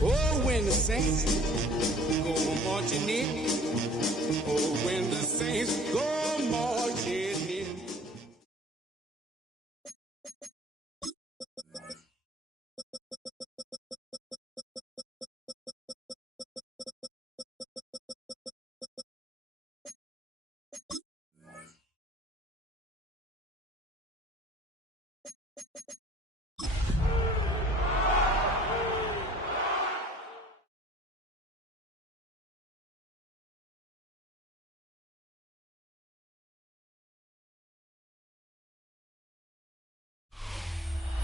Oh, when the saints go marching in. Oh, when the saints go marching in.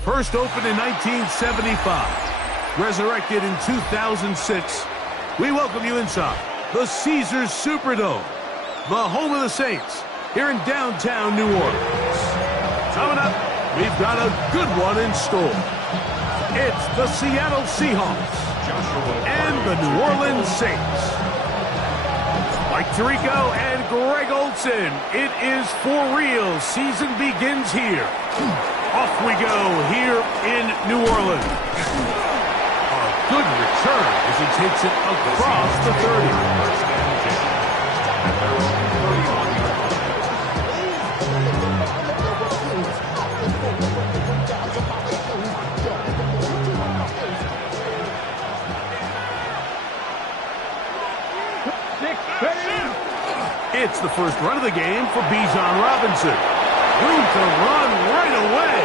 First opened in 1975, resurrected in 2006, we welcome you inside the Caesars Superdome, the home of the Saints, here in downtown New Orleans. Coming up, we've got a good one in store. It's the Seattle Seahawks and the New Orleans Saints. Mike Tirico and Greg Olsen, it is for real. Season begins here. Off we go here in New Orleans. A good return as he takes it across the 30. It's the first run of the game for Bijan Robinson. Room to run right away.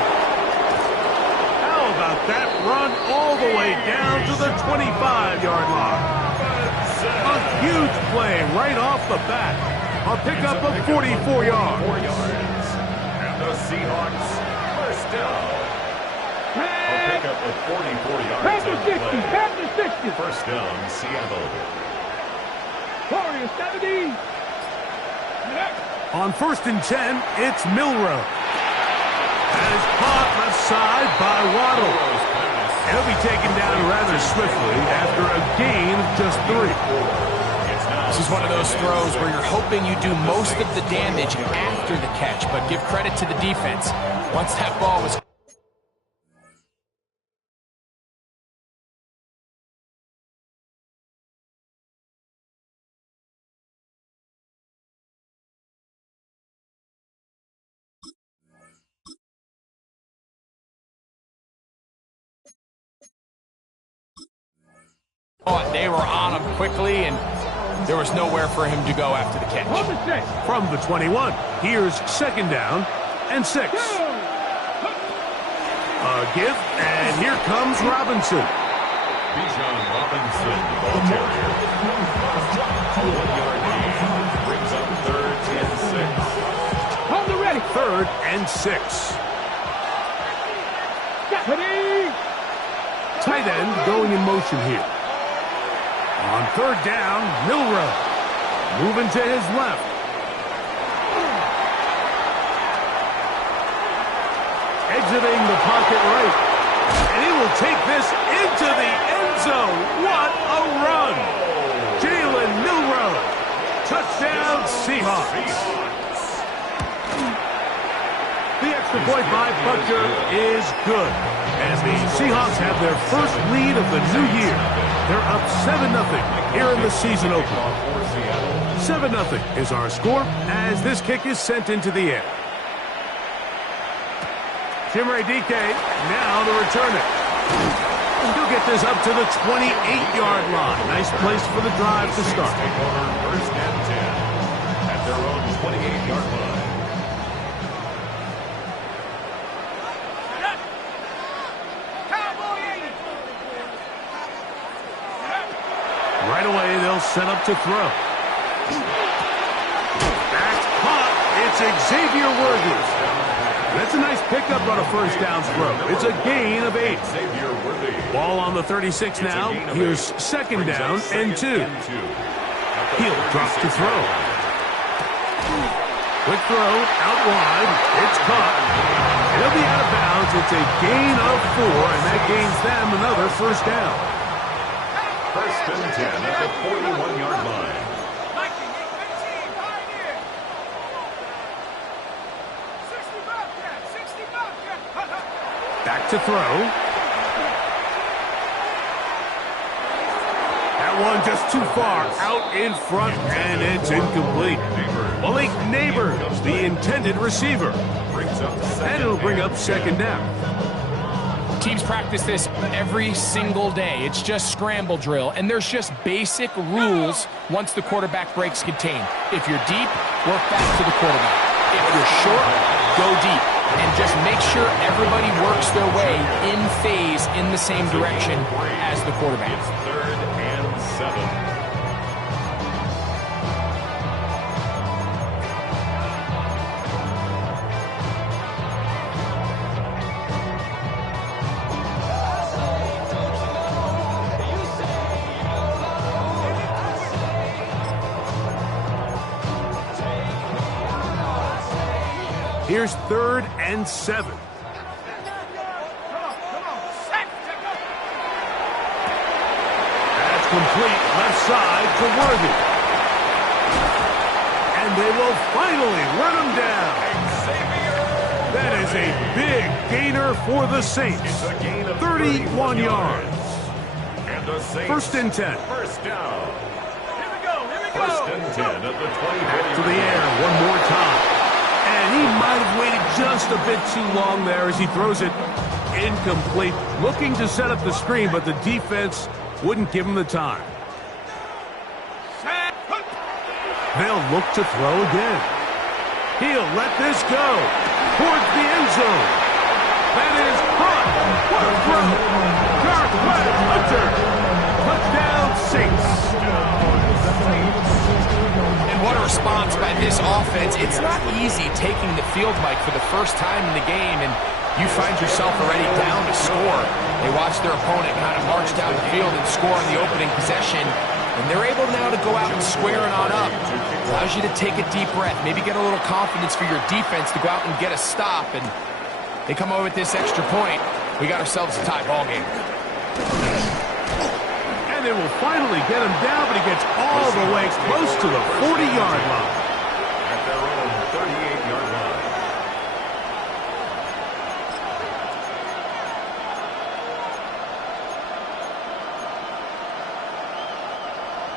How about that run all the way down to the 25-yard line? A huge play right off the bat. A pickup of 44 yards. And the Seahawks first down. A pickup of 44 yards. Pass to 60. Pass to 60. First down, Seattle. Warriors 70. On 1st and 10, it's Milroe. That is caught left side by Waddle. He'll be taken down rather swiftly after a gain of just 3. This is one of those throws where you're hoping you do most of the damage after the catch, but give credit to the defense. Once that ball was... They were on him quickly, and there was nowhere for him to go after the catch. From the 21, here's 2nd down and 6. A give, and here comes Robinson. Bijan Robinson, ball carrier. A 1-yard gain. Brings up 3rd and 6. Hold it ready. 3rd and 6. Tight end going in motion here. On 3rd down, Milroe. Moving to his left. Exiting the pocket right. And he will take this into the end zone. What a run! Jalen Milroe. Touchdown, Seahawks. The extra point by Butcher is good. As the Seahawks have their first lead of the new year. They're up 7-0 here in the season opener. 7-0 is our score as this kick is sent into the air. Chimere Dike now to return it. He'll get this up to the 28-yard line. Nice place for the drive to start. Take over 1st and 10 at their own 28-yard line. Right away, they'll set up to throw. That's caught. It's Xavier Worthy. That's a nice pickup on a 1st down throw. It's a gain of 8. Xavier Worthy. Ball on the 36 now. Here's 2nd down and 2. He'll drop to throw. Quick throw, out wide. It's caught. It'll be out of bounds. It's a gain of 4, and that gains them another 1st down. First and 10 at the 41-yard line. Back to throw. That one just too far out in front, and it's incomplete. Malik Neighbors, the intended receiver. And it'll bring up second down. Teams practice this every single day. It's just scramble drill, and there's just basic rules once the quarterback breaks contain. If you're deep, work back to the quarterback. If you're short, go deep. And just make sure everybody works their way in phase in the same direction as the quarterback. It's 3rd and 7. Here's 3rd and 7. That's complete left side to Worthy. And they will finally run him down. That is a big gainer for the Saints. 31 yards. And the Saints, First and 10. First down. First and 10 at the 20. Back to the air one more time. And he might have waited just a bit too long there as he throws it incomplete. Looking to set up the screen, but the defense wouldn't give him the time. They'll look to throw again. He'll let this go towards the end zone. That is caught. What a throw. Dark West Hunter. Touchdown Saints. And what a response by this offense. It's not easy taking the field, Mike, for the first time in the game, and you find yourself already down to score. They watch their opponent kind of march down the field and score on the opening possession, and they're able now to go out and square it on up. Allows you to take a deep breath, maybe get a little confidence for your defense to go out and get a stop, and they come over with this extra point. We got ourselves a tie ball game. And they will finally get him down, but he gets all the way close to the 40-yard line. At their own 38-yard line.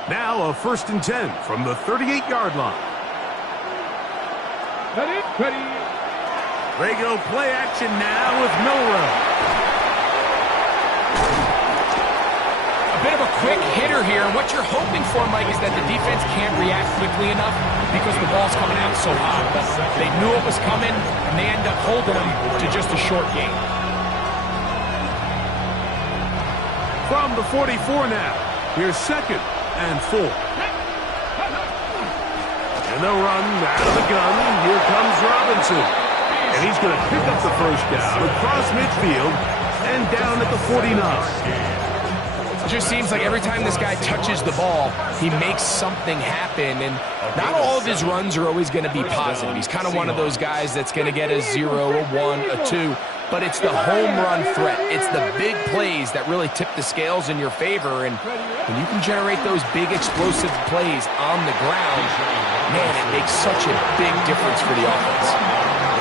Now a 1st and 10 from the 38-yard line. Ready. They go play action now with Milrow. Bit of a quick hitter here, and what you're hoping for, Mike, is that the defense can't react quickly enough because the ball's coming out so hot. But they knew it was coming, and they end up holding them to just a short gain. From the 44 now, here's 2nd and 4. And they'll run out of the gun. Here comes Robinson. And he's going to pick up the first down across midfield and down at the 49. It just seems like every time this guy touches the ball, he makes something happen, and not all of his runs are always going to be positive. He's kind of one of those guys that's going to get a 0, a 1, a 2, but it's the home run threat. It's the big plays that really tip the scales in your favor, and when you can generate those big explosive plays on the ground, man, it makes such a big difference for the offense.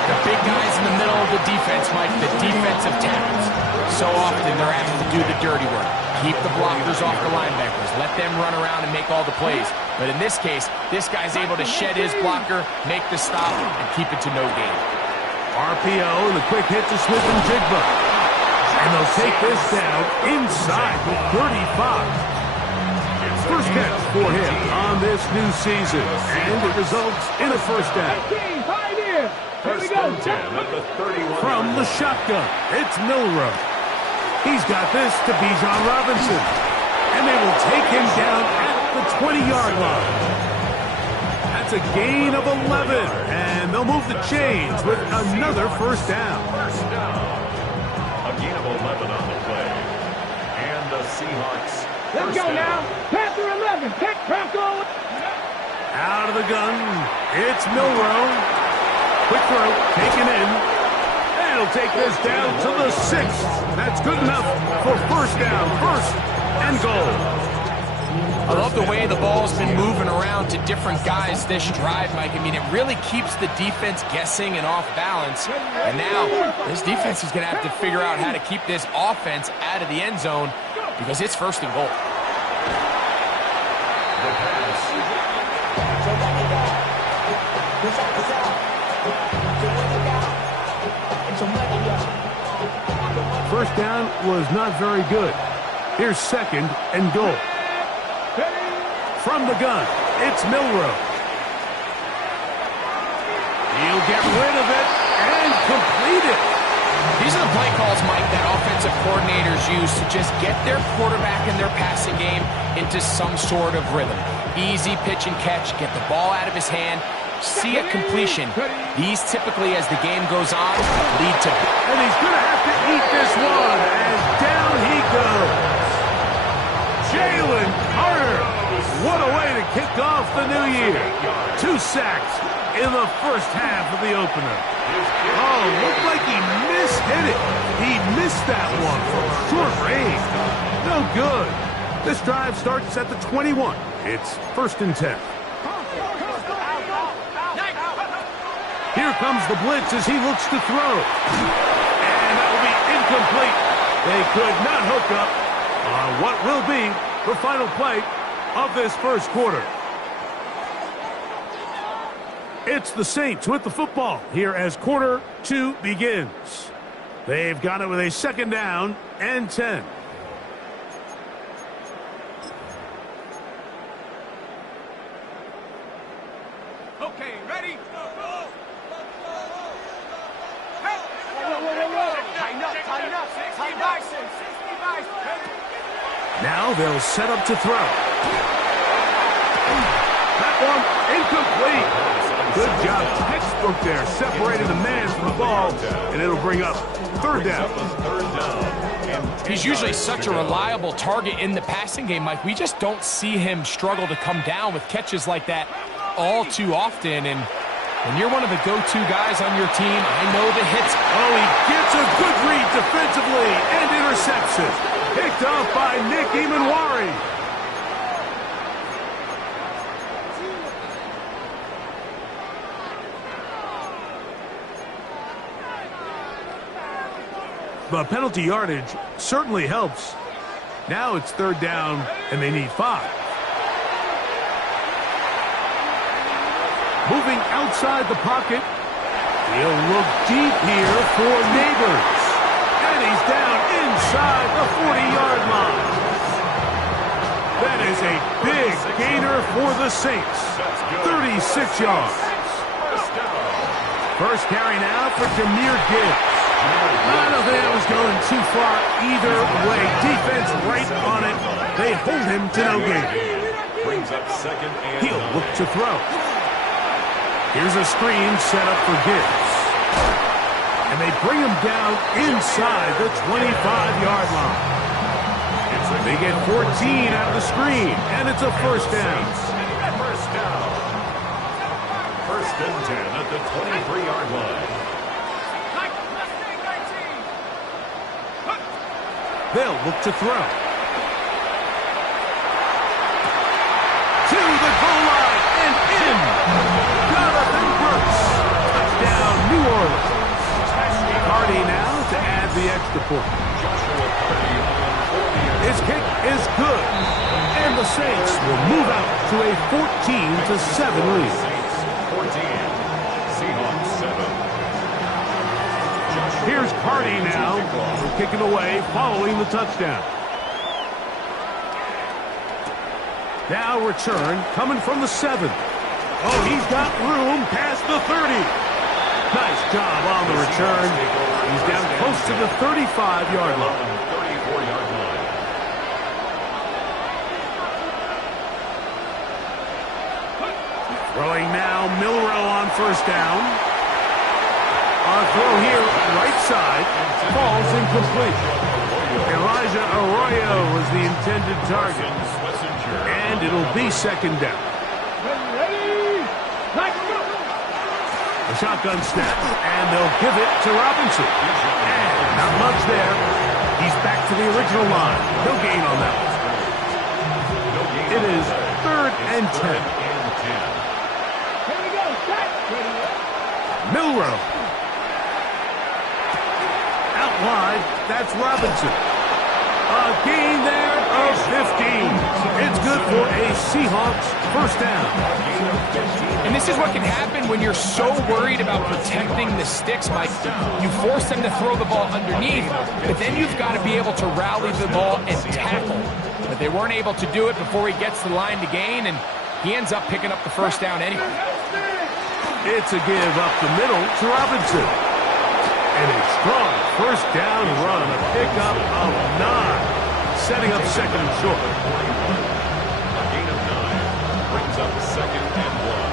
The big guys in the middle of the defense, Mike, the defensive tackles. So often they're asked to do the dirty work. Keep the blockers off the linebackers. Let them run around and make all the plays. But in this case, this guy's able to shed his blocker, make the stop, and keep it to no gain. RPO and the quick hit to Smith and Jigba. And they'll take this down inside the 35. First catch for him on this new season. And it results in a first down. First and 10 at the 31. From the shotgun, it's Milrow. He's got this to Bijan Robinson. And they will take him down at the 20-yard line. That's a gain of 11. And they'll move the chains with another first down. First down. A gain of 11 on the play. And the Seahawks. Let's go now. Panther 11. Pick Franco. Out of the gun, it's Milrow. Quick throw, taken in. And he'll take this down to the 6th. That's good enough for first down, 1st and goal. I love the way the ball's been moving around to different guys this drive, Mike. I mean, it really keeps the defense guessing and off balance. And now this defense is going to have to figure out how to keep this offense out of the end zone because it's first and goal. First down was not very good. Here's second and goal. From the gun, it's Milroe. He'll get rid of it and complete it. These are the play calls, Mike, that offensive coordinators use to just get their quarterback and their passing game into some sort of rhythm. Easy pitch and catch, get the ball out of his hand, see a completion. These typically, as the game goes on, lead to... And he's going to have to eat this one as down he goes. Jalen Carter. What a way to kick off the new year. 2 sacks in the first half of the opener. Oh, looked like he mishit it. He missed that one from short range. No good. This drive starts at the 21. It's first and 10. Here comes the blitz as he looks to throw. And that will be incomplete. They could not hook up on what will be the final play of this first quarter. It's the Saints with the football here as quarter 2 begins. They've got it with a second down and 10. Okay, ready? Now they'll set up to throw. That one incomplete. Good job. Textbook there. Separated the man from the ball, and it'll bring up third down. He's usually such a reliable target in the passing game, Mike. We just don't see him struggle to come down with catches like that all too often. And when you're one of the go-to guys on your team, I know the hits. Oh, he gets a good read defensively and intercepts it. Picked off by Nick Emanwari. The penalty yardage certainly helps. Now it's third down, and they need 5. Moving outside the pocket. He'll look deep here for Neighbors. And he's down inside the 40-yard line. That is a big gainer for the Saints. 36 yards. First carry now for Jahmyr Gibbs. I don't think that was going too far either way. Defense right on it. They hold him to no gain. He'll look to throw. Here's a screen set up for Gibbs. And they bring him down inside the 25-yard line. They get 14 out of the screen, and it's a first down. First and 10 at the 23-yard line. They'll look to throw. To the goal line and in. Jonathan Brooks. Touchdown, New Orleans. Hardy now to add the extra point. His kick is good. And the Saints will move out to a 14-7 lead. 14. Seahawks 7. Here's Cardi now, kicking away following the touchdown. Now return coming from the 7. Oh, he's got room past the 30. Nice job on the return. He's down close to the 35-yard line. 34-yard line. Throwing now, Milroe on first down. On throw here, right side, falls incomplete. Elijah Arroyo was the intended target. And it'll be second down. The shotgun snap, and they'll give it to Robinson. And not much there. He's back to the original line. No gain on that one. It is 10. And 10. Here we go. Set. Milrow. Out wide, that's Robinson. A gain there of 15. It's good for a Seahawks first down. And this is what can happen when you're so worried about protecting the sticks, Mike. You force them to throw the ball underneath, but then you've got to be able to rally the ball and tackle. But they weren't able to do it before he gets the line to gain, and he ends up picking up the first down anyway. It's a give up the middle to Robinson. And a strong first down run, a pickup of 9, setting up second and short. A gain of 9 brings up second and 1.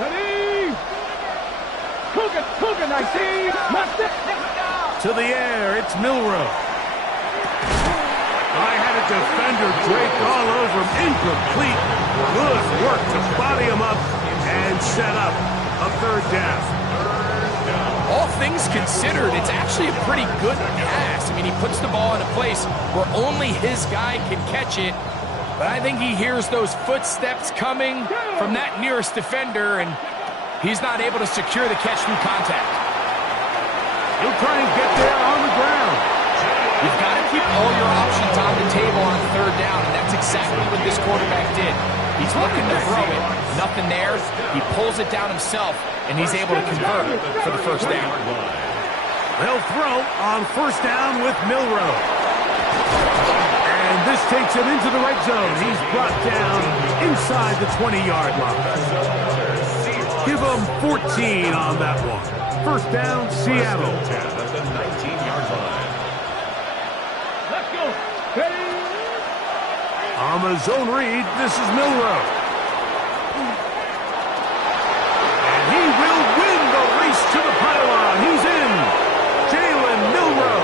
Ready. Cougar, 19. To the air, it's Milrow. I had a defender draped all over him, incomplete. Good work to body him up and set up a third down. All things considered, it's actually a pretty good pass. I mean, he puts the ball in a place where only his guy can catch it. But I think he hears those footsteps coming from that nearest defender, and he's not able to secure the catch through contact. He'll try and get there on the ground. You've got to keep all your options on the table on third down, and that's exactly what this quarterback did. He's looking to throw it. Nothing there. He pulls it down himself, and he's able to convert for the first down. They'll throw on first down with Milrow. And this takes him into the red zone. He's brought down inside the 20-yard line. Give him 14 on that one. First down, Seattle. At the 19-yard line. Let's go. Ready. On the zone read, this is Milrow. And he will win the race to the pylon. He's in. Jalen Milrow.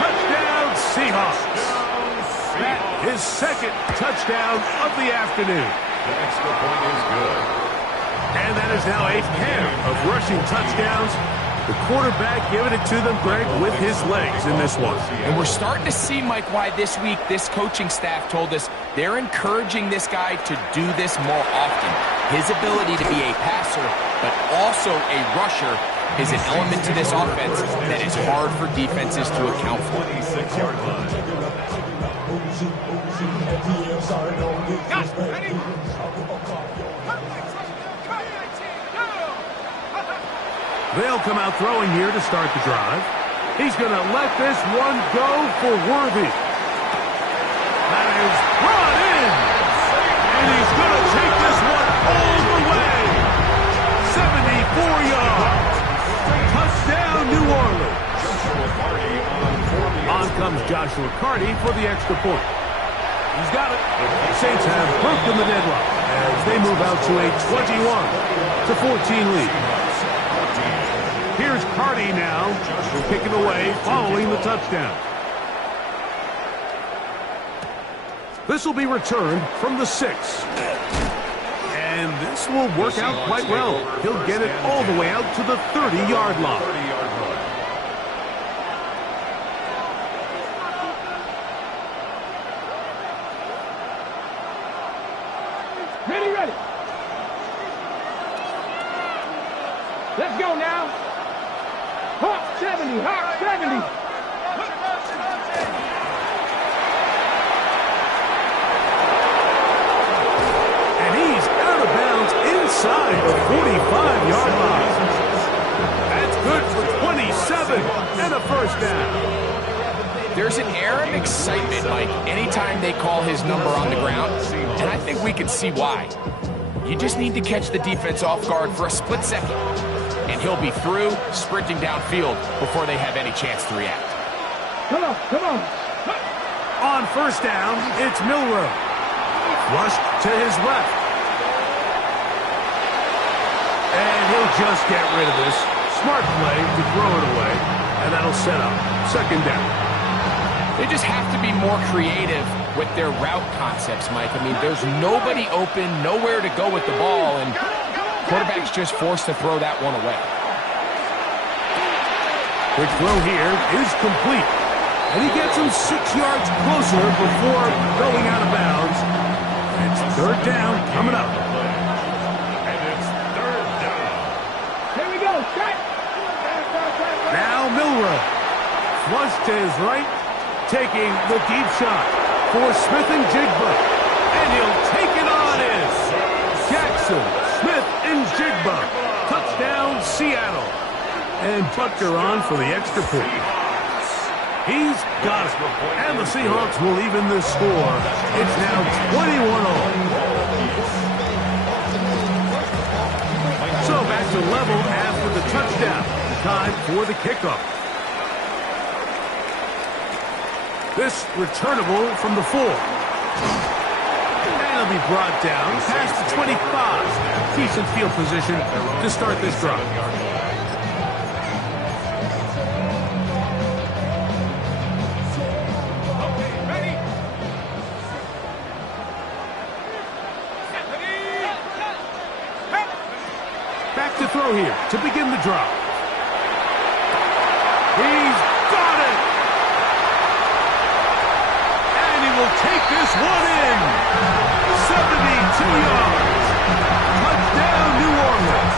Touchdown, Seahawks. That is second touchdown of the afternoon. The extra point is good. And that is now a pair of rushing touchdowns. The quarterback giving it to them, Greg, with his legs in this one. And we're starting to see, Mike, why this week this coaching staff told us they're encouraging this guy to do this more often. His ability to be a passer, but also a rusher, is an element to this offense that is hard for defenses to account for. 26-yard line. They'll come out throwing here to start the drive. He's going to let this one go for Worthy. That is brought in. And he's going to take this one all the way. 74 yards. Touchdown, New Orleans. On comes Joshua Carty for the extra point. He's got it. The Saints have broken the deadlock as they move out to a 21-14 lead. Here's Carty now. He'll kick it away following the touchdown. This will be returned from the 6. And this will work out quite well. He'll get it all the way out to the 30-yard line. Ready. Let's go now. Hawk 70. And he's out of bounds inside the 45-yard line. That's good for 27 and a first down. There's an air of excitement, Mike, anytime they call his number on the ground, and I think we can see why. You just need to catch the defense off guard for a split second, and he'll be through, sprinting downfield before they have any chance to react. Come on. On first down, it's Milrow. Flushed to his left. And he'll just get rid of this. Smart play to throw it away, and that'll set up second down. They just have to be more creative with their route concepts, Mike. I mean, there's nobody open, nowhere to go with the ball, and quarterback's just forced to throw that one away. Quick throw here is complete. And he gets him 6 yards closer closer before going out of bounds. It's third down coming up. And it's third down. Here we go. Set. Now Milroe. Flush to his right. Taking the deep shot for Smith and Jigba. And he'll take it on in. Jackson, Smith, and Jigba. Touchdown, Seattle. And Butker on for the extra point. He's got it. And the Seahawks will even the score. It's now 21-all. So back to level after the touchdown. Time for the kickoff. This returnable from the 4. And it'll be brought down past the 25. Decent field position to start this drive. Back to throw here to begin the drive. He's got it! And he will take this one in. 72 yards. Touchdown, New Orleans.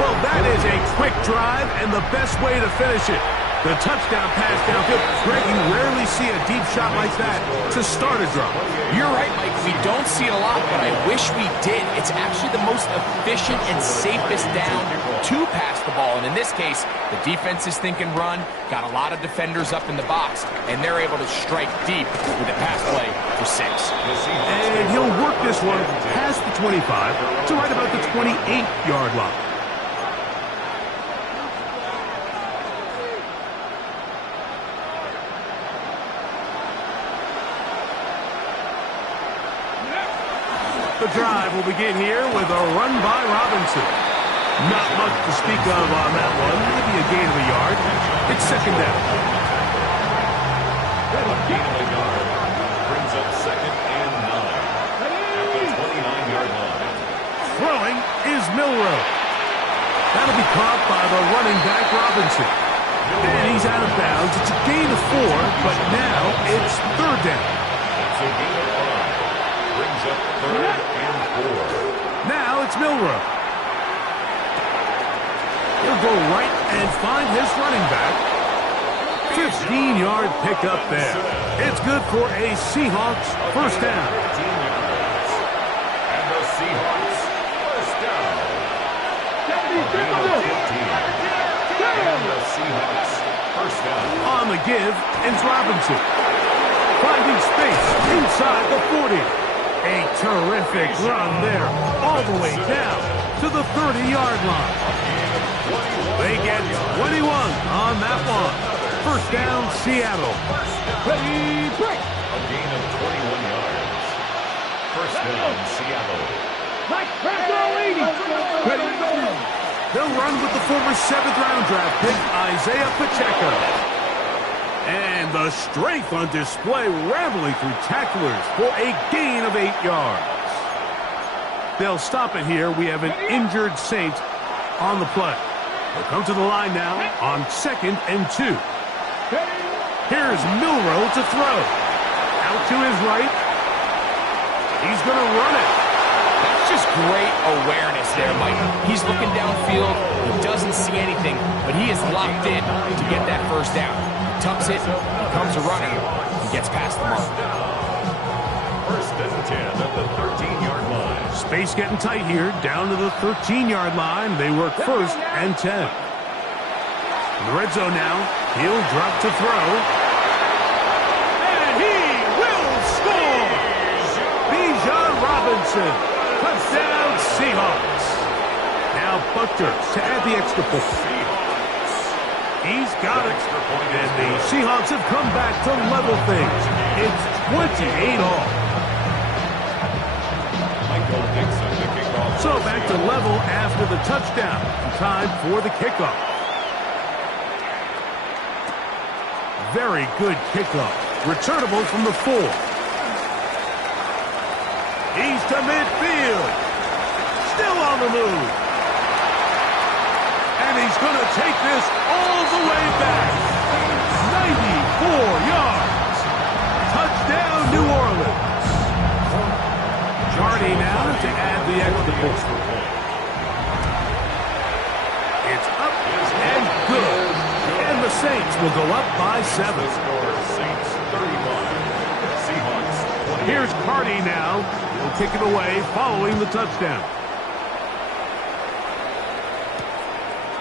Well, that is a quick drive and the best way to finish it. The touchdown pass downfield. Greg, you rarely see a deep shot like that to start a drive. You're right, Mike. We don't see it a lot, but I wish we did. It's actually the most efficient and safest down to pass the ball. And in this case, the defense is thinking run, got a lot of defenders up in the box, and they're able to strike deep with a pass play for 6. And he'll work this one past the 25 to right about the 28-yard line. The drive will begin here with a run by Robinson. Not much to speak of on that one. Maybe a gain of a yard. It's second down. A gain of a yard brings up second and 9 at the 29-yard line. Throwing is Milroe. That'll be caught by the running back Robinson. And he's out of bounds. It's a gain of 4, but now it's third down. It's a gain of 5. Brings up third and 4. Now it's Milroe. He'll go right and find his running back. 15-yard pickup there. It's good for a Seahawks first down. 15 yards. And the Seahawks first down. A gain of 15. And the Seahawks first down. On the give is Robinson. Finding space inside the 40. A terrific run there, all the way down to the 30-yard line. They get 21 on that one. First down, Seattle. Ready, break. A gain of 21 yards. First down, Seattle. Mike, Brasco 80. Ready, ready. They'll run with the former 7th-round draft pick, Isaiah Pacheco. And the strength on display, rambling through tacklers for a gain of 8 yards. They'll stop it here. We have an injured Saint on the play. They'll come to the line now on 2nd and 2. Here's Milroe to throw. Out to his right. He's going to run it. That's just great awareness there, Mike. He's looking downfield. He doesn't see anything, but he is locked in to get that first down. Tucks it, becomes a runner, and gets past the mark. First and 10 at the 13-yard line. Space getting tight here, down to the 13-yard line. They work first and 10. In the red zone now, he'll drop to throw. And he will score! Bijan Robinson, touchdown Seahawks. Now Butker to add the extra point. He's got it. And the Seahawks have come back to level things. It's 28-all. So back to level after the touchdown. Time for the kickoff. Very good kickoff. Returnable from the 4. He's to midfield. Still on the move. And he's going to take this all the way back. will go up by 7. Score Saints 31. Seahawks 28. Here's Cardi now. He'll kick it away following the touchdown.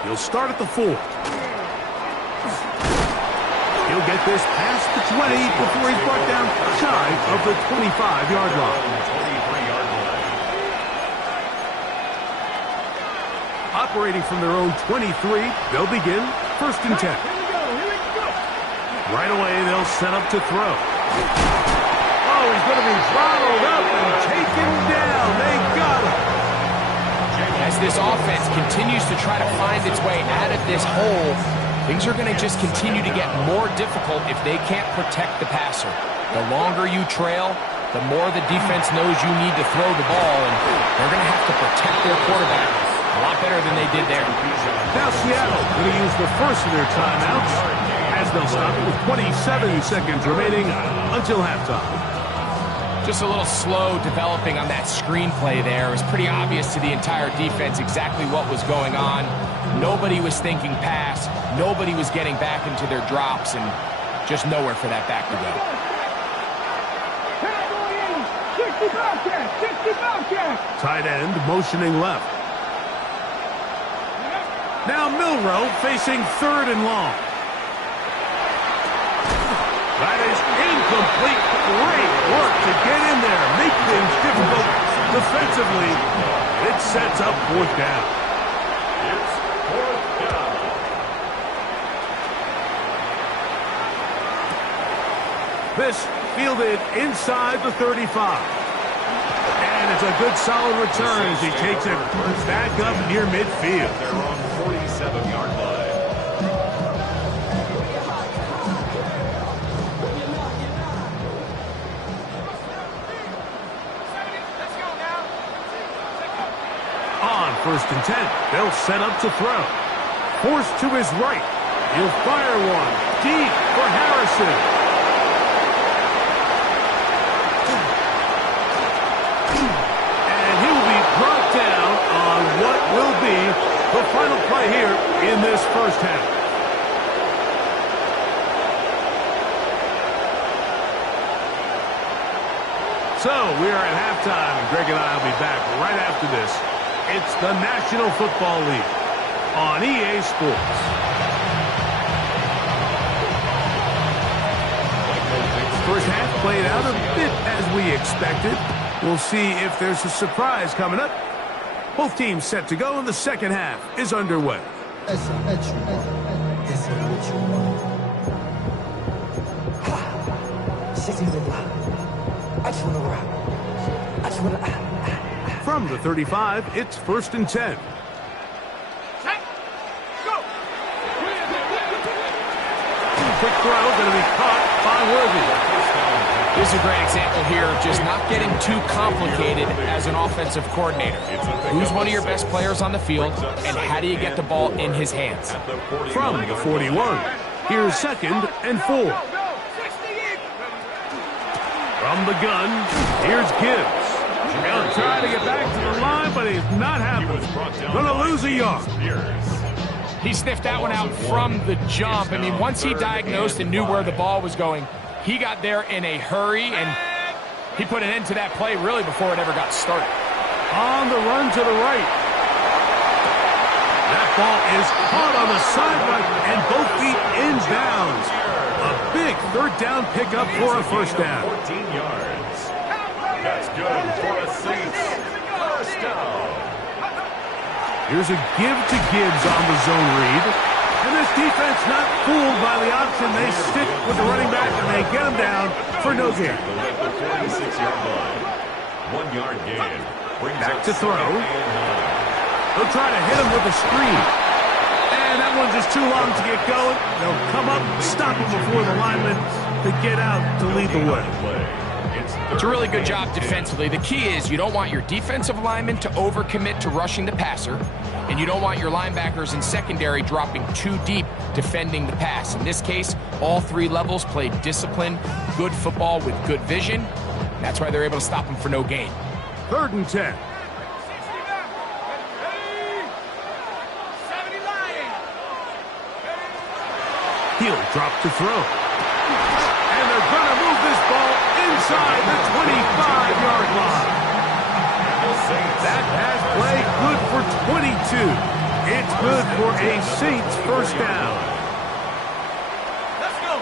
He'll start at the 4. He'll get this past the 20 before he's brought down shy of the 25-yard line. 23-yard line. Operating from their own 23, they'll begin 1st and 10. Right away, they'll set up to throw. Oh, he's going to be throttled up and taken down. They got him. As this offense continues to try to find its way out of this hole, things are going to just continue to get more difficult if they can't protect the passer. The longer you trail, the more the defense knows you need to throw the ball, and they're going to have to protect their quarterback a lot better than they did there. Now Seattle going to use the first of their timeouts as they'll stop it with 27 seconds remaining until halftime. Just a little slow developing on that screenplay there. It was pretty obvious to the entire defense exactly what was going on. Nobody was thinking pass. Nobody was getting back into their drops, and just nowhere for that back to go. 60 Bobcats. Tight end motioning left. Now Milroe facing 3rd and long. That is incomplete. Great work to get in there, make things difficult defensively. It sets up 4th down. It's 4th down. This fielded inside the 35. And it's a good solid return as he takes it back up near midfield. They're on 47-yard line. On 1st and 10, they'll set up to throw. Forced to his right. He'll fire one deep for Harrison. And he will be brought down on what will be the final play here in this first half. So we are at halftime, and Greg and I will be back right after this. It's the National Football League on EA Sports. First half played out a bit as we expected. We'll see if there's a surprise coming up. Both teams set to go, and the second half is underway. From the 35, it's 1st and 10. Quick throw, going to be caught by Worthy. This is a great example here of just not getting too complicated as an offensive coordinator. Who's one of your best players on the field, and how do you get the ball in his hands? From the 41, here's 2nd and 4. From the gun, here's Gibbs. He'll try to get back to the line, but he's not happening. Gonna lose a yard. He sniffed that one out from the jump. I mean, once he diagnosed and knew where the ball was going, he got there in a hurry, and he put an end to that play really before it ever got started. On the run to the right. That ball is caught on the sideline, and both feet inbounds. A big 3rd down pickup for a 1st down. 14 yards. That's good for the Saints. 1st down. Here's a give to Gibbs on the zone read. And this defense not fooled by the option. They stick with the running back, and they get him down for no gain. At the 46-yard line. 1-yard gain. Back to throw. They'll try to hit him with a screen. And that one's just too long to get going. They'll come up, stop him before the lineman to get out to lead the way. It's a really good job defensively. The key is you don't want your defensive linemen to overcommit to rushing the passer, and you don't want your linebackers in secondary dropping too deep defending the pass. In this case, all 3 levels played disciplined, good football with good vision. That's why they're able to stop them for no gain. 3rd and 10. He'll drop to throw. And they're going to move this ball inside the 25-yard line. That pass play good for 22. It's good for a Saints first down. Let's go.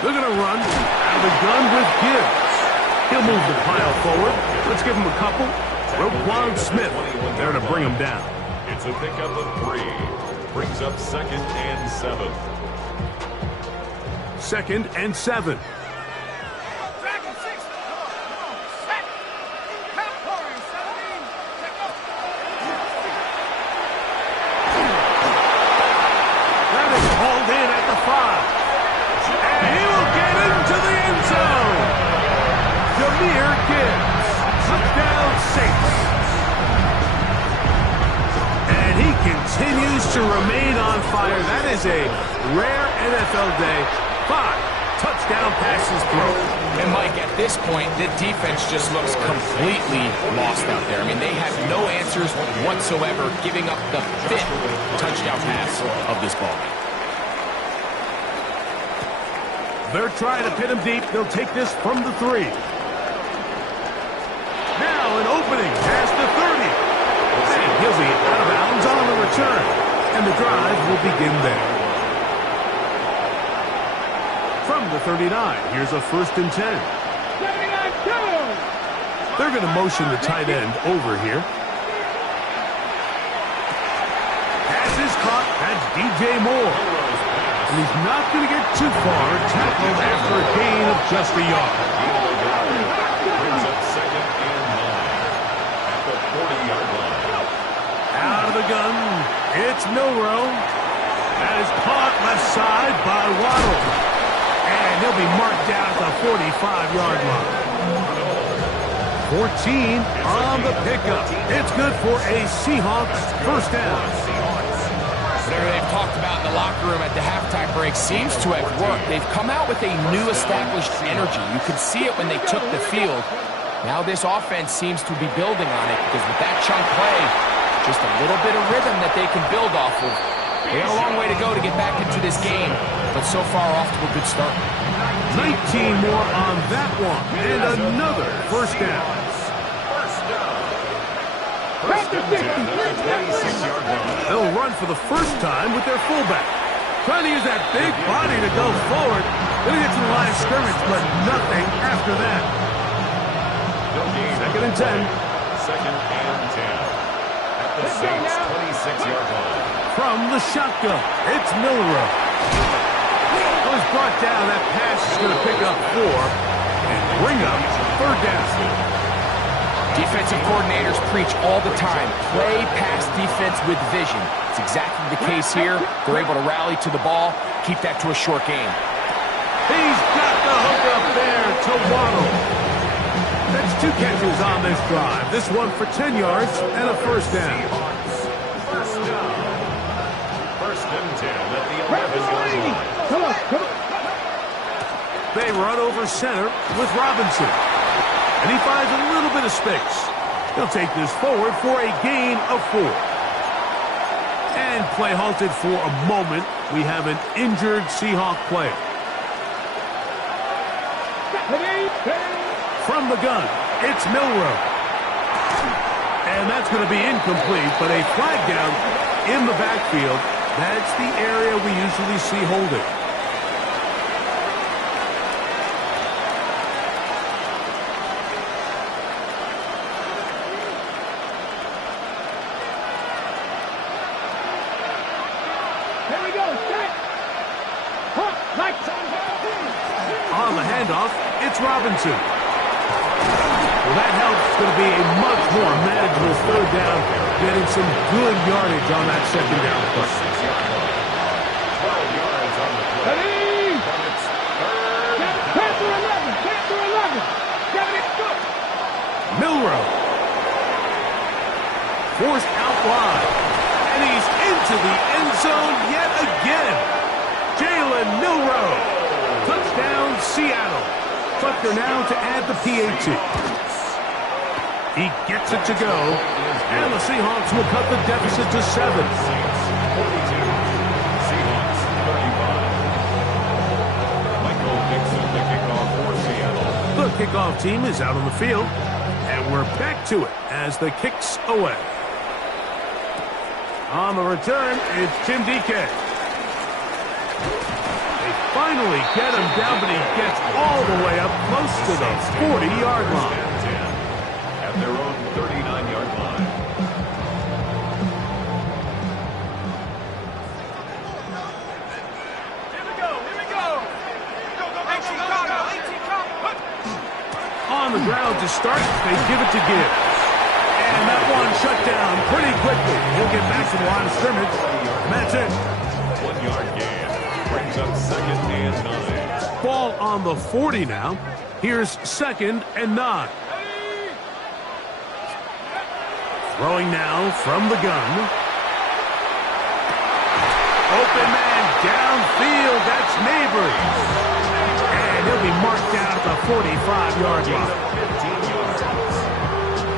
They're going to run out of the gun with Gibbs. He'll move the pile forward. Let's give him a couple. Roquan Smith there to bring him down. It's a pickup of 3. Brings up 2nd and 7. 2nd and 7. That is hauled in at the 5. And he will get into the end zone. Jahmyr Gibbs. Touchdown Saints. And he continues to remain on fire. That is a rare NFL day. 5 touchdown passes thrown. And Mike, at this point, the defense just looks completely lost out there. I mean, they have no answers whatsoever, giving up the 5th touchdown pass of this ball. They're trying to pin him deep. They'll take this from the 3. Now an opening past the 30. And he'll be out of bounds on the return. And the drive will begin there. From the 39, here's a 1st and 10. They're going to motion the tight end over here. Pass is caught. That's DJ Moore. And he's not going to get too far. Tackled after a gain of just a yard. Brings up 2nd and 9 at the 40-yard line. Out of the gun, it's Milrow. That is caught left side by Waddle. And he'll be marked down at the 45-yard line. 14 on the pickup. It's good for a Seahawks first down. Whatever they've talked about in the locker room at the halftime break seems to have worked. They've come out with a new established energy. You could see it when they took the field. Now this offense seems to be building on it because with that chunk play, just a little bit of rhythm that they can build off of. They got a long way to go to get back into this game, but so far off to a good start. 19 more on that one, and another first down. First and 10 at the 26-yard line. They'll run for the first time with their fullback. Trying to use that big body to go forward. Gonna get to the line of scrimmage, but nothing after that. 2nd and 10. 2nd and 10 at the Saints 26-yard line. From the shotgun, it's Milrow. Was brought down. That pass is going to pick up 4 and bring up 3rd down. Defensive coordinators preach all the time, play pass defense with vision. It's exactly the case here. They're able to rally to the ball, keep that to a short game. He's got the hook up there to Waddle. That's 2 catches on this drive. This one for 10 yards and a first down. First down. 1st and 10 at the 11-yard line. Come on, come on. They run over center with Robinson. And he finds a little bit of space. He'll take this forward for a gain of 4. And play halted for a moment. We have an injured Seahawk player. From the gun, it's Milrow. And that's going to be incomplete, but a flag down in the backfield. That's the area we usually see holding. Here we go, set. Huh, lights on. On the handoff, it's Robinson. Well, that helps. It's going to be a much more manageable 3rd down, getting some good yardage on that 2nd down play. 12 yards on the play. Ready? From its 3rd. Panther 11, Panther 11. 70, go. Milrow. Forced out wide. And he's into the end zone yet again. Jalen Milrow. Touchdown, Seattle. Buckner now to add the PAT. He gets it to go. And the Seahawks will cut the deficit to 7. Saints 42. Seahawks kickoff team is out on the field, and we're back to it as the kick's away. On the return, it's Tim DK. They finally get him down, but he gets all the way up close to the 40-yard line. At their own 39-yard line. On the ground to start, they give it to Gibbs. And that one shut down pretty quickly. He'll get back to the line of scrimmage. And that's it. 1-yard gain. Brings up 2nd and 9. Ball on the 40 now. Here's 2nd and 9. Throwing now from the gun. Open man downfield. That's Neighbors. And he'll be marked down at the 45-yard line.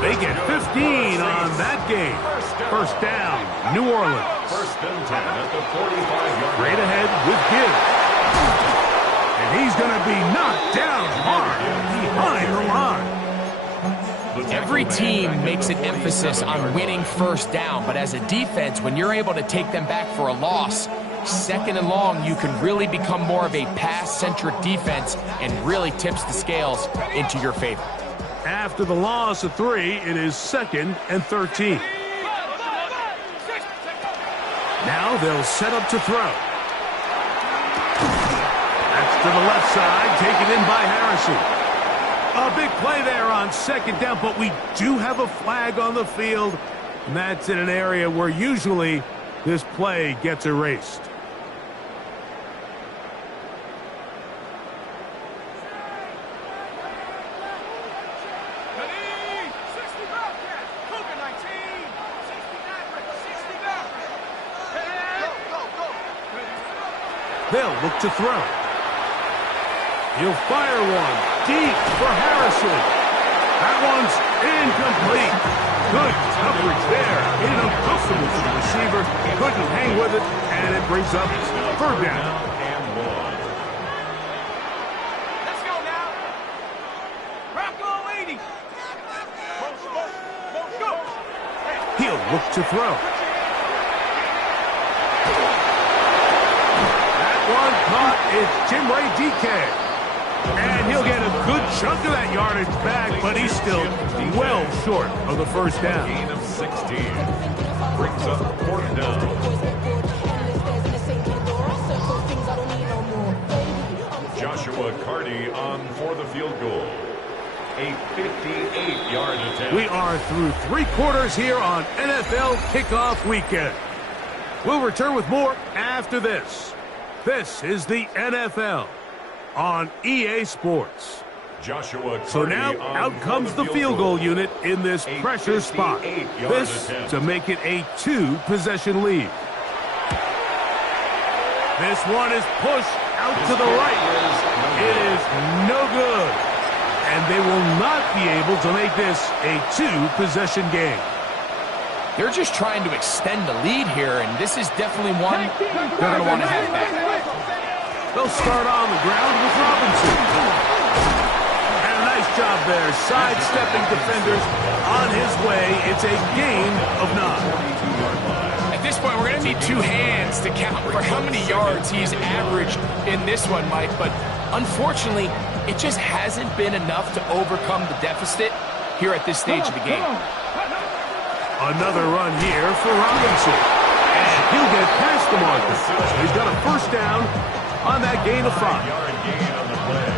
They get 15 on that game. First down, New Orleans. 1st and 10 at the 45-yard line. Straight ahead with Gibbs. And he's going to be knocked down hard behind the line. Every team makes an emphasis on winning first down, but as a defense, when you're able to take them back for a loss, 2nd and long, you can really become more of a pass-centric defense and really tips the scales into your favor. After the loss of 3, it is 2nd and 13. Now they'll set up to throw. That's to the left side, taken in by Harrison. A big play there on 2nd down, but we do have a flag on the field, and that's in an area where usually this play gets erased. They'll look to throw. He'll fire one deep for Harrison. That one's incomplete. Good coverage there. Made it uncomfortable for the receiver. Couldn't hang with it, and it brings up 3rd down. Let's go now. Rocco 80. Go. He'll look to throw. One caught, it's Jim Ray DK. And he'll get a good chunk of that yardage back, but he's still well short of the first down. Gain of 16. Brings up 4th down. Joshua Carty on for the field goal. A 58-yard attempt. We are through 3 quarters here on NFL Kickoff Weekend. We'll return with more after this. This is the NFL on EA Sports. Joshua Carty. So now out comes the field goal unit in this pressure spot. This to make it a 2-possession lead. This one is pushed out to the right. It is no good. And they will not be able to make this a 2-possession game. They're just trying to extend the lead here, and this is definitely one they're going to want to have back. They'll start on the ground with Robinson. And a nice job there, sidestepping defenders on his way. It's a gain of 9. At this point, we're going to need 2 hands to count for how many yards he's averaged in this one, Mike. But unfortunately, it just hasn't been enough to overcome the deficit here at this stage of the game. Another run here for Robinson. And he'll get past the marker. So he's got a first down on that gain of 5.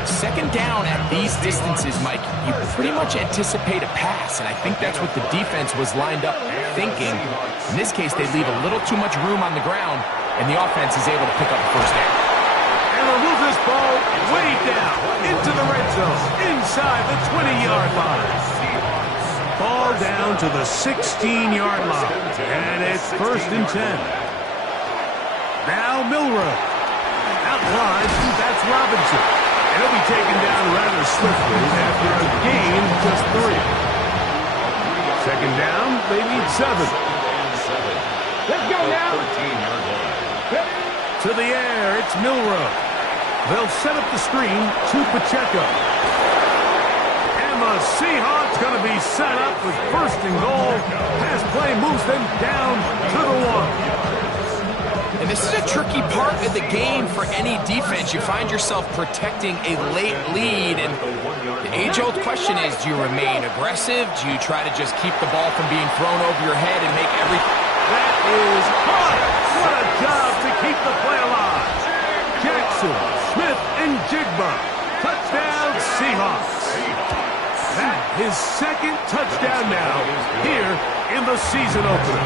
2nd down at these distances, Mike, you pretty much anticipate a pass, and I think that's what the defense was lined up thinking. In this case, they leave a little too much room on the ground, and the offense is able to pick up the first down. And they'll move this ball way down into the red zone, inside the 20-yard line. Ball down to the 16-yard line, and it's 1st and 10. Now Milroe. Out wide, that's Robinson. And he'll be taken down rather swiftly after a gain of just 3. 2nd down, they need 7. Let's go now. To the air, it's Milroe. They'll set up the screen to Pacheco. And the Seahawks going to be set up with first and goal. Pass play moves them down to the 1. And this is a tricky part of the game for any defense. You find yourself protecting a late lead, and the age-old question is, do you remain aggressive? Do you try to just keep the ball from being thrown over your head and make everything? That is hard. What a job to keep the play alive. Jackson, Smith, and Jigba. Touchdown, Seahawks. That his second touchdown now here in the season opener.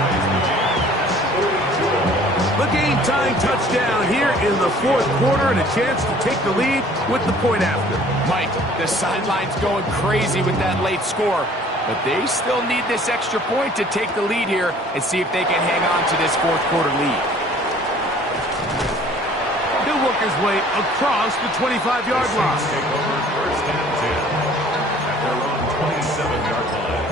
The game-tying touchdown here in the fourth quarter, and a chance to take the lead with the point after. Mike, the sideline's going crazy with that late score, but they still need this extra point to take the lead here and see if they can hang on to this fourth quarter lead. He'll work his way across the 25-yard line. Take over first and 10 at their own 27-yard line.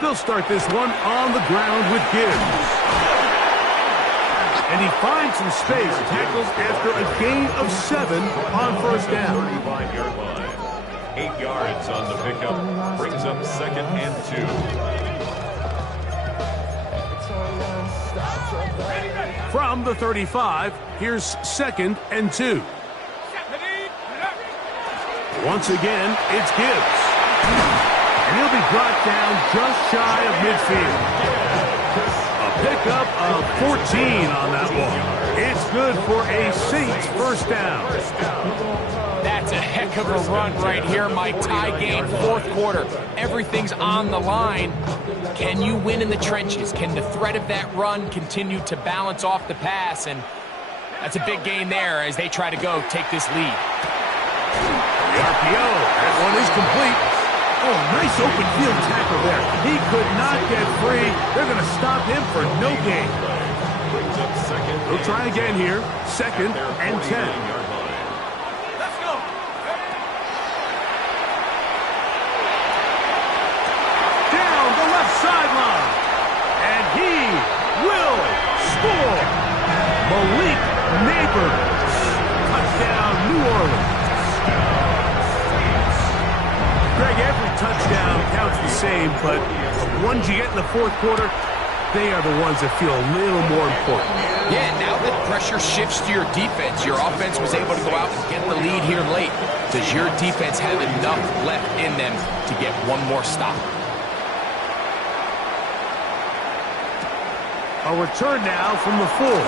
They'll start this one on the ground with Gibbs. And he finds some space, tackles after a gain of 7 on first down. 35-yard line. 8 yards on the pickup. Brings up second and 2. From the 35, here's second and 2. Once again, it's Gibbs. And he'll be brought down just shy of midfield. A pickup of 14 on that one. It's good for a Saints first down. That's a heck of a run right here, Mike. Tie game, fourth quarter. Everything's on the line. Can you win in the trenches? Can the threat of that run continue to balance off the pass? And that's a big gain there as they try to go take this lead. The RPO, that one is complete. Oh, nice open field tackle there. He could not get free. They're going to stop him for no gain. We'll try again here. Second and 10. Let's go. Down the left sideline. And he will score. Malik Neighbors. Touchdown, New Orleans. Greg, every touchdown counts the same, but the ones you get in the fourth quarter, they are the ones that feel a little more important. Yeah, now that pressure shifts to your defense, your offense was able to go out and get the lead here late. Does your defense have enough left in them to get one more stop? A return now from the full.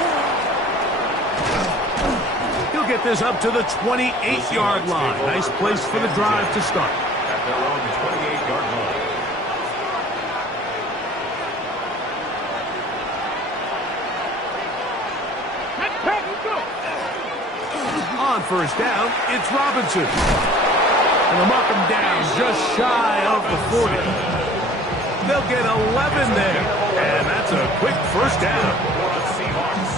He'll get this up to the 28-yard line. Nice place for the drive to start. At their own 28-yard line. On first down, it's Robinson. And they'll mark him down just shy of the 40. They'll get 11 there. And that's a quick first down.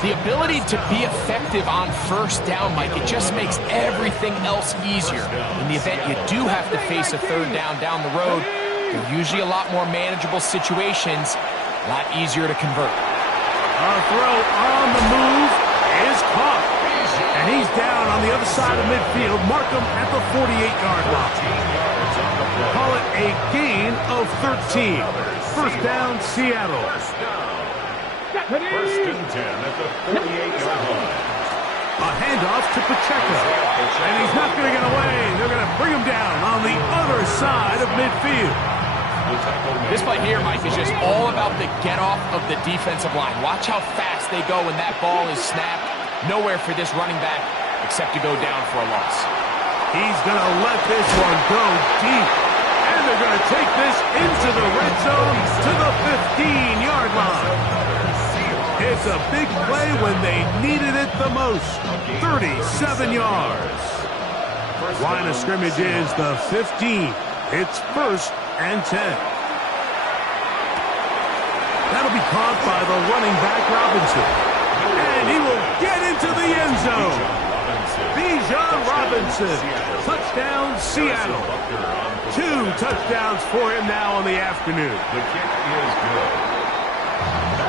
The ability to be effective on first down, Mike, it just makes everything else easier. In the event you do have to face a third down the road, they're usually a lot more manageable situations, a lot easier to convert. A throw on the move is caught. And he's down on the other side of midfield. Mark him at the 48-yard line. Call it a gain of 13. First down, Seattle. First and 10 at the 48-yard line. A handoff to Pacheco. And he's not going to get away. They're going to bring him down on the other side of midfield. This play here, Mike, is just all about the get-off of the defensive line. Watch how fast they go when that ball is snapped. Nowhere for this running back except to go down for a loss. He's going to let this one go deep. And they're going to take this into the red zone to the 15-yard line. It's a big play when they needed it the most. 37 yards. Line of scrimmage is the 15. It's first and 10. That'll be caught by the running back Robinson. And he will get into the end zone. Bijan Robinson. Touchdown, Seattle. 2 touchdowns for him now on the afternoon. The kick is good.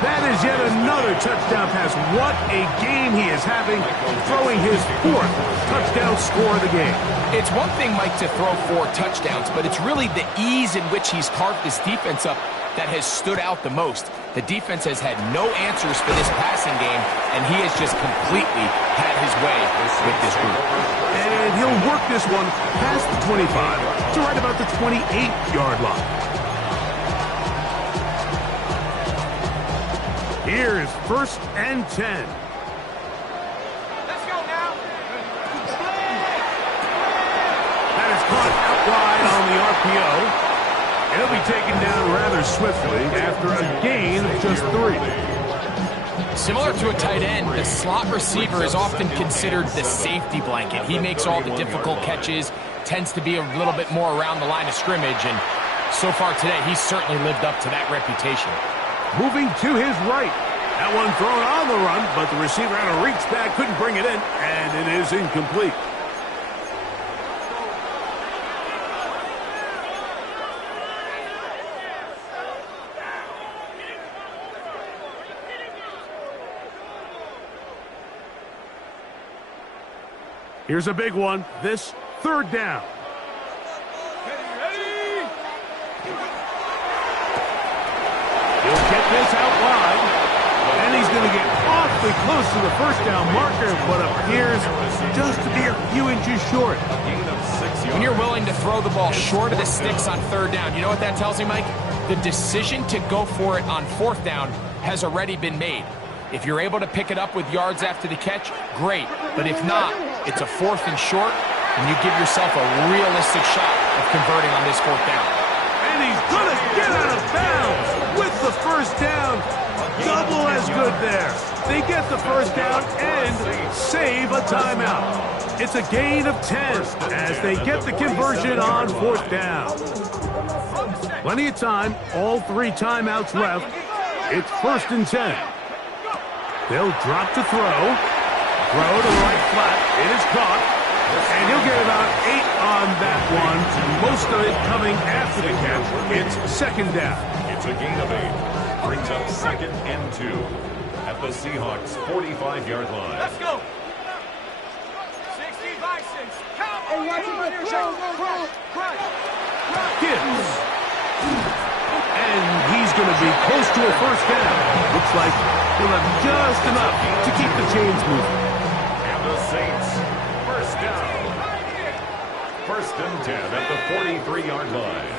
That is yet another touchdown pass. What a game he is having, throwing his 4th touchdown score of the game. It's one thing, Mike, to throw 4 touchdowns, but it's really the ease in which he's carved this defense up that has stood out the most. The defense has had no answers for this passing game, and he has just completely had his way with this group. And he'll work this one past the 25 to right about the 28-yard line. Here is 1st and 10. Let's go now. That is caught out wide on the RPO. He'll be taken down rather swiftly after a gain of just 3. Similar to a tight end, the slot receiver is often considered the safety blanket. He makes all the difficult catches, tends to be a little bit more around the line of scrimmage, and so far today, he's certainly lived up to that reputation. Moving to his right. That one thrown on the run, but the receiver had to reach back, couldn't bring it in, and it is incomplete. Here's a big one. This 3rd down. He'll get this out wide, and he's going to get awfully close to the 1st down marker, but appears just to be a few inches short. When you're willing to throw the ball short of the sticks on 3rd down, you know what that tells me, Mike? The decision to go for it on 4th down has already been made. If you're able to pick it up with yards after the catch, great. But if not, it's a 4th and short, and you give yourself a realistic shot of converting on this 4th down. And he's going to get out of bounds with the 1st down. Double as good there. They get the 1st down and save a timeout. It's a gain of 10 as they get the conversion on 4th down. Plenty of time, all 3 timeouts left. It's 1st and 10. They'll drop to throw. Throw to the right flat. It is caught. And he'll get about 8 on that one. Most of it coming after the catch. It's 2nd down. It's a gain of 8. Brings up 2nd and 2 at the Seahawks 45-yard line. Let's go. 60 by 6. Count. Hey, watch it. Gibbs. And he's going to be close to a 1st down. Looks like he'll have just enough to keep the chains moving. And the Saints, 1st down. 1st and 10 at the 43-yard line.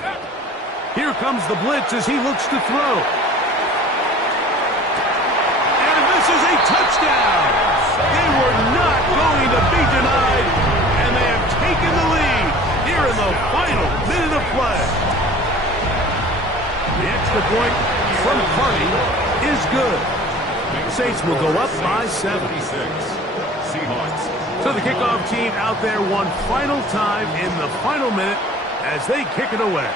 Here comes the blitz as he looks to throw. And this is a touchdown. They were not going to be denied, and they have taken the lead here in the final minute of play. The extra point from Carney is good. Saints will go up by 7. Seahawks. So the kickoff team out there one final time in the final minute as they kick it away.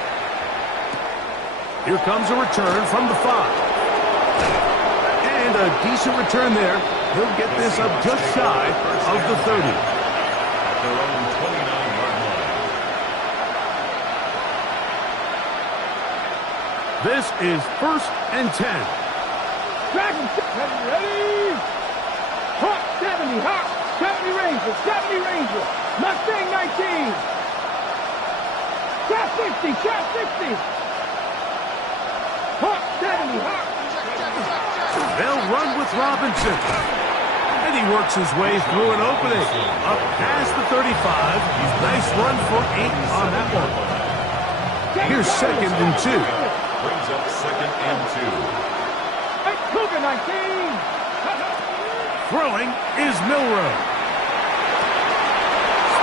Here comes a return from the 5. And a decent return there. He'll get this up just shy of the 30. At their own 29-yard line. This is 1st and 10. Dragon, ready? Hawk 70, Hawk 70 Ranger, 70 Ranger, Mustang 19. Shot 50, shot 50. Hawk 70, Hawk. They'll run with Robinson. And he works his way through an opening. Up past the 35. Nice run for 8 on that one. Here's 2nd and 2. Brings up 2nd and 2. Cougar 19. Throwing is Milrow.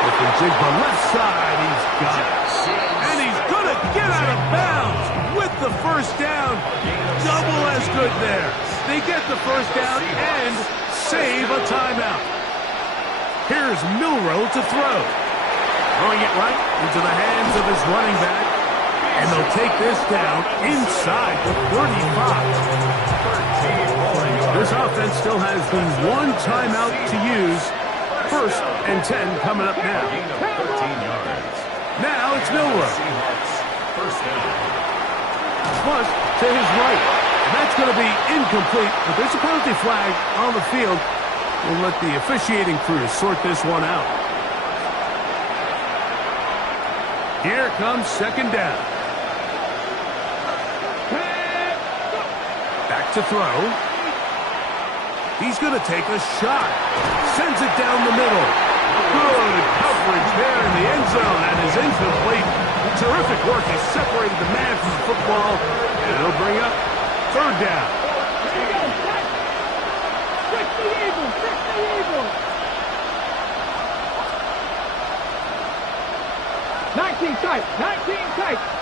With the jig the left side, he's got it. And he's going to get out of bounds with the 1st down. Double as good there. They get the 1st down and save a timeout. Here's Milrow to throw. Throwing it right into the hands of his running back. And they'll take this down inside the 35. This offense still has the 1 timeout to use. 1st and 10 coming up now. 13 yards. Now it's Milrow. Seahawks, 1st down. Flush to his right. That's going to be incomplete, but there's a penalty flag on the field. We'll let the officiating crew sort this one out. Here comes second down. Back to throw. He's going to take a shot. Sends it down the middle. Good coverage there in the end zone, and is incomplete. Terrific work. He separated the man from the football, and it'll bring up third down. Here you go, set. Fix the Eagles, fix the Eagles. 19 tight, 19 tight.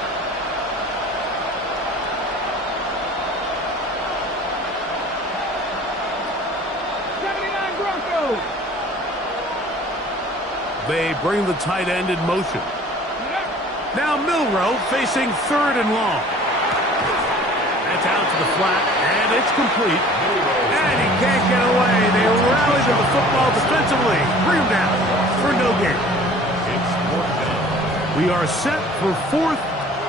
They bring the tight end in motion. Now Milroe facing third and long. That's out to the flat, and it's complete. And he can't get away. They rally to the football defensively. Bring him down for no gain. It's fourth down. We are set for fourth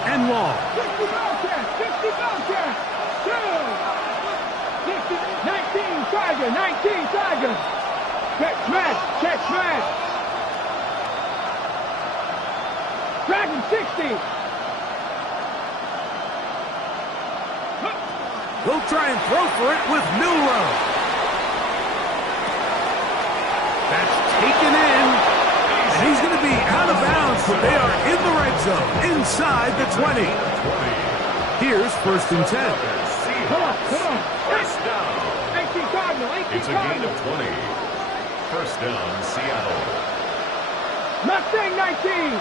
and long. 60 Bobcats, 60 Bobcats. 19 Tigers, 19 Tigers. Check smash, check smash. Dragon 60. He'll try and throw for it with Milroe. That's taken in. And he's going to be out of bounds, but they are in the red zone, inside the 20. Here's first and 10. Come on. First down. 18 Cardinal, 18 It's a gain of 20. First down, Seattle. Mustang 19.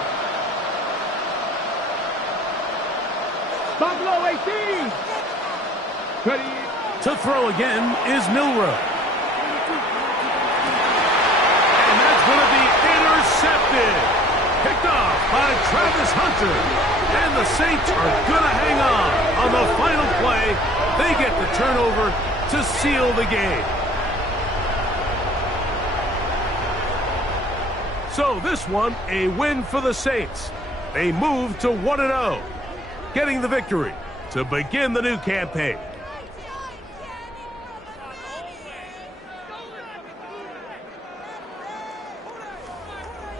Buffalo 18. Ready. To throw again is Milroe. And that's going to be intercepted. Picked off by Travis Hunter. And the Saints are going to hang on the final play. They get the turnover to seal the game. So this one, a win for the Saints. They move to 1-0. Getting the victory to begin the new campaign.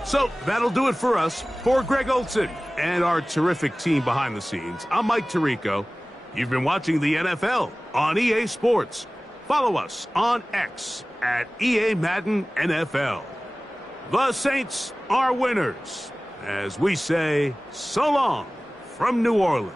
So that'll do it for us. For Greg Olson and our terrific team behind the scenes, I'm Mike Tirico. You've been watching the NFL on EA Sports. Follow us on X at EA Madden NFL. The Saints are winners, as we say so long from New Orleans.